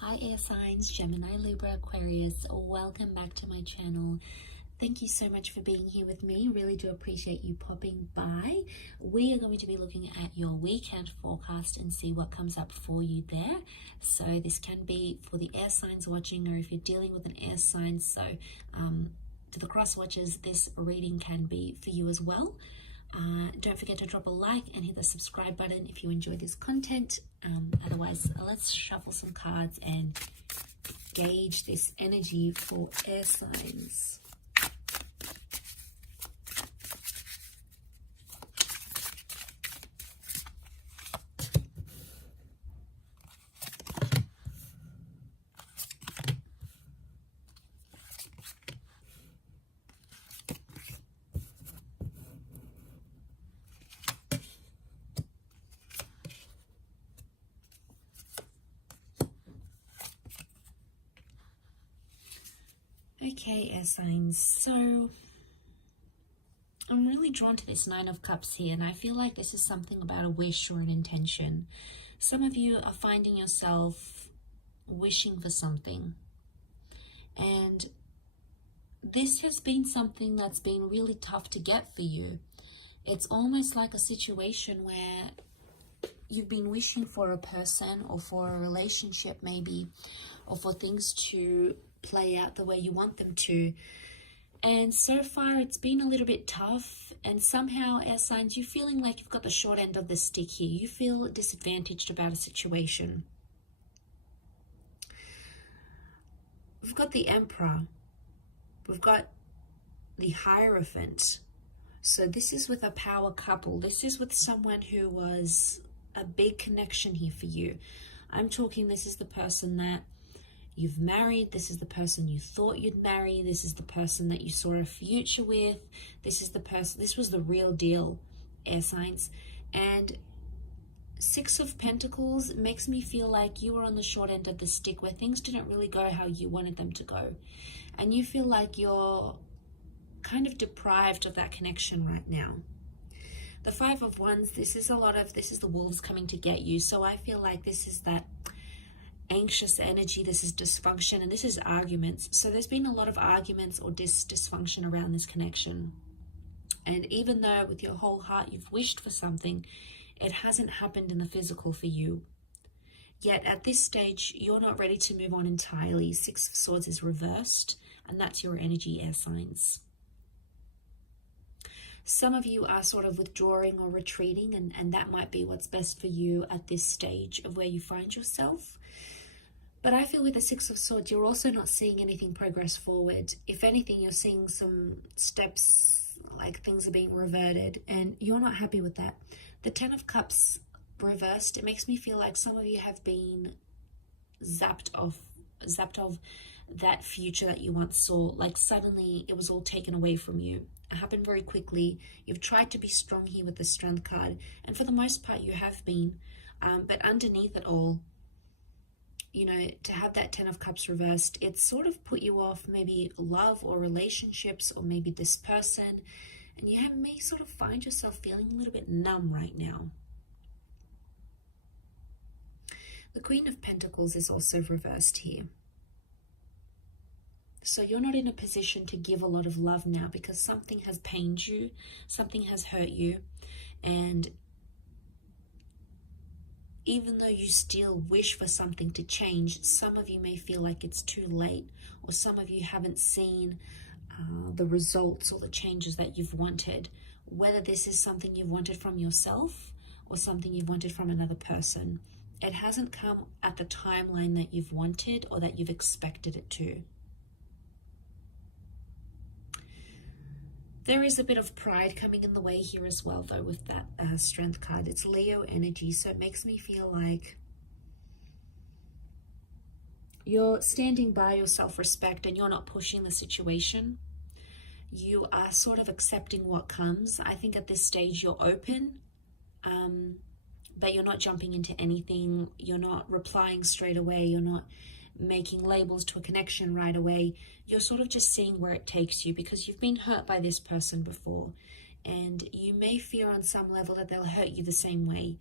Hi air signs, Gemini, Libra, Aquarius, welcome back to my channel. Thank you so much for being here with me. Really do appreciate you popping by. We are going to be looking at your weekend forecast and see what comes up for you there. So this can be for the air signs watching, or if you're dealing with an air sign. So to the cross watchers, this reading can be for you as well. Don't forget to drop a like and hit the subscribe button if you enjoy this content. Otherwise, let's shuffle some cards and gauge this energy for air signs. Okay, air signs, so I'm really drawn to this Nine of Cups here, and I feel like this is something about a wish or an intention. Some of you are finding yourself wishing for something, and this has been something that's been really tough to get for you. It's almost like a situation where you've been wishing for a person or for a relationship maybe, or for things to play out the way you want them to. And so far it's been a little bit tough, and somehow air signs, you're feeling like you've got the short end of the stick here. You feel disadvantaged about a situation. We've got the Emperor. We've got the Hierophant. So this is with a power couple. This is with someone who was a big connection here for you. I'm talking, this is the person that you've married. This is the person you thought you'd marry. This is the person that you saw a future with. This is the person, this was the real deal, air signs. And Six of Pentacles makes me feel like you were on the short end of the stick, where things didn't really go how you wanted them to go. And you feel like you're kind of deprived of that connection right now. The Five of Wands, this is the wolves coming to get you. So I feel like this is that anxious energy, this is dysfunction, and this is arguments. So there's been a lot of arguments or dysfunction around this connection. And even though with your whole heart you've wished for something, it hasn't happened in the physical for you. Yet at this stage, you're not ready to move on entirely. Six of Swords is reversed, and that's your energy, air signs. Some of you are sort of withdrawing or retreating, and that might be what's best for you at this stage of where you find yourself. But I feel with the Six of Swords, you're also not seeing anything progress forward. If anything, you're seeing some steps, like things are being reverted, and you're not happy with that. The Ten of Cups reversed, it makes me feel like some of you have been zapped of that future that you once saw. Like suddenly it was all taken away from you. It happened very quickly. You've tried to be strong here with the Strength card, and for the most part you have been. But underneath it all, you know, to have that Ten of Cups reversed, it's sort of put you off maybe love or relationships, or maybe this person, and you may sort of find yourself feeling a little bit numb right now. The Queen of Pentacles is also reversed here. So you're not in a position to give a lot of love now, because something has pained you, something has hurt you, and even though you still wish for something to change, some of you may feel like it's too late, or some of you haven't seen the results or the changes that you've wanted, whether this is something you've wanted from yourself or something you've wanted from another person. It hasn't come at the timeline that you've wanted or that you've expected it to. There is a bit of pride coming in the way here as well, though, with that Strength card. It's Leo energy, so it makes me feel like you're standing by your self-respect and you're not pushing the situation. You are sort of accepting what comes. I think at this stage you're open, but you're not jumping into anything. You're not replying straight away. You're not making labels to a connection right away. You're sort of just seeing where it takes you, because you've been hurt by this person before, and you may fear on some level that they'll hurt you the same way.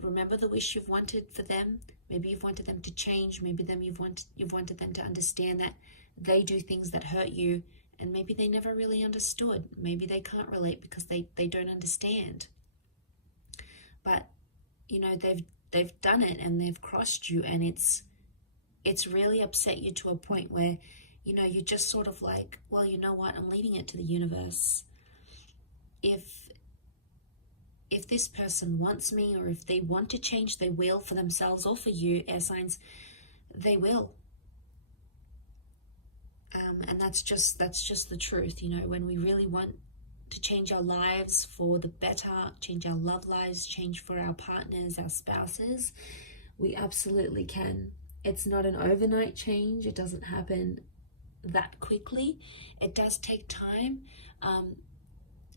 Remember the wish you've wanted for them? Maybe you've wanted them to change. Maybe you've wanted them to understand that they do things that hurt you, and maybe they never really understood. Maybe they can't relate because they don't understand. But you know, they've done it and they've crossed you, and it's really upset you to a point where, you know, you're just sort of like, well, you know what, I'm leaving it to the universe. If this person wants me, or if they want to change, they will, for themselves or for you, air signs, they will. And that's just the truth. You know, when we really want to change our lives for the better, change our love lives, change for our partners, our spouses, we absolutely can. It's not an overnight change. It doesn't happen that quickly. It does take time.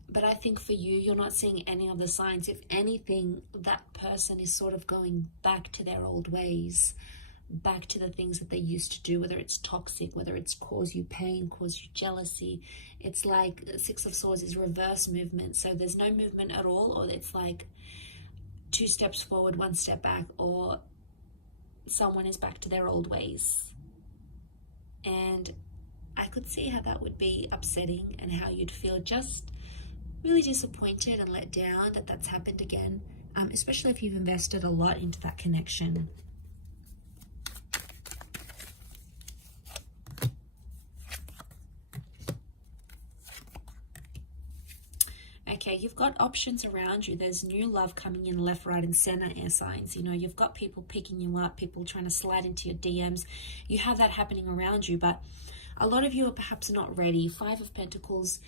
But I think for you, you're not seeing any of the signs. If anything, that person is sort of going back to their old ways, back to the things that they used to do, whether it's toxic, whether it's cause you pain, cause you jealousy. It's like Six of Swords is reverse movement. So there's no movement at all, or it's like 2 steps forward, 1 step back, or someone is back to their old ways. And I could see how that would be upsetting, and how you'd feel just really disappointed and let down that that's happened again, especially if you've invested a lot into that connection. Okay, you've got options around you. There's new love coming in left, right, and center, air signs. You know, you've got people picking you up, people trying to slide into your DMs. You have that happening around you, but a lot of you are perhaps not ready. 5 of Pentacles,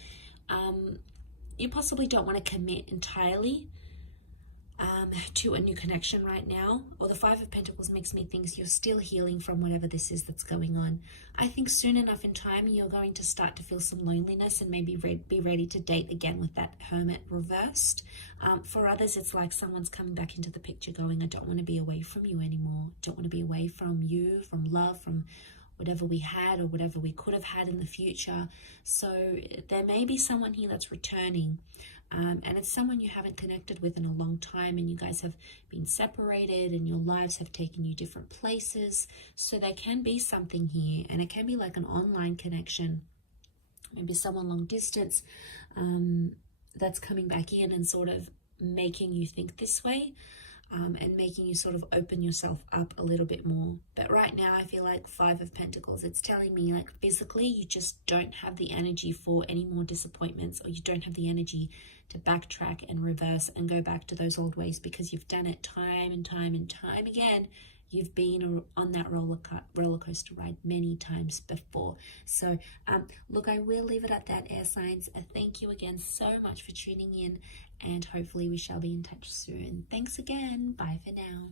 you possibly don't want to commit entirely to a new connection right now. Or the 5 of Pentacles makes me think you're still healing from whatever this is that's going on. I think soon enough in time, you're going to start to feel some loneliness and maybe be ready to date again with that Hermit reversed. For others, it's like someone's coming back into the picture going, I don't want to be away from you anymore. Don't want to be away from you, from love, from whatever we had or whatever we could have had in the future. So there may be someone here that's returning, and it's someone you haven't connected with in a long time, and you guys have been separated and your lives have taken you different places. So there can be something here, and it can be like an online connection, maybe someone long distance that's coming back in and sort of making you think this way. And making you sort of open yourself up a little bit more. But right now, I feel like 5 of Pentacles, it's telling me like physically, you just don't have the energy for any more disappointments, or you don't have the energy to backtrack and reverse and go back to those old ways, because you've done it time and time and time again. You've been on that roller coaster ride many times before. So look, I will leave it at that, air signs. Thank you again so much for tuning in, and hopefully we shall be in touch soon. Thanks again. Bye for now.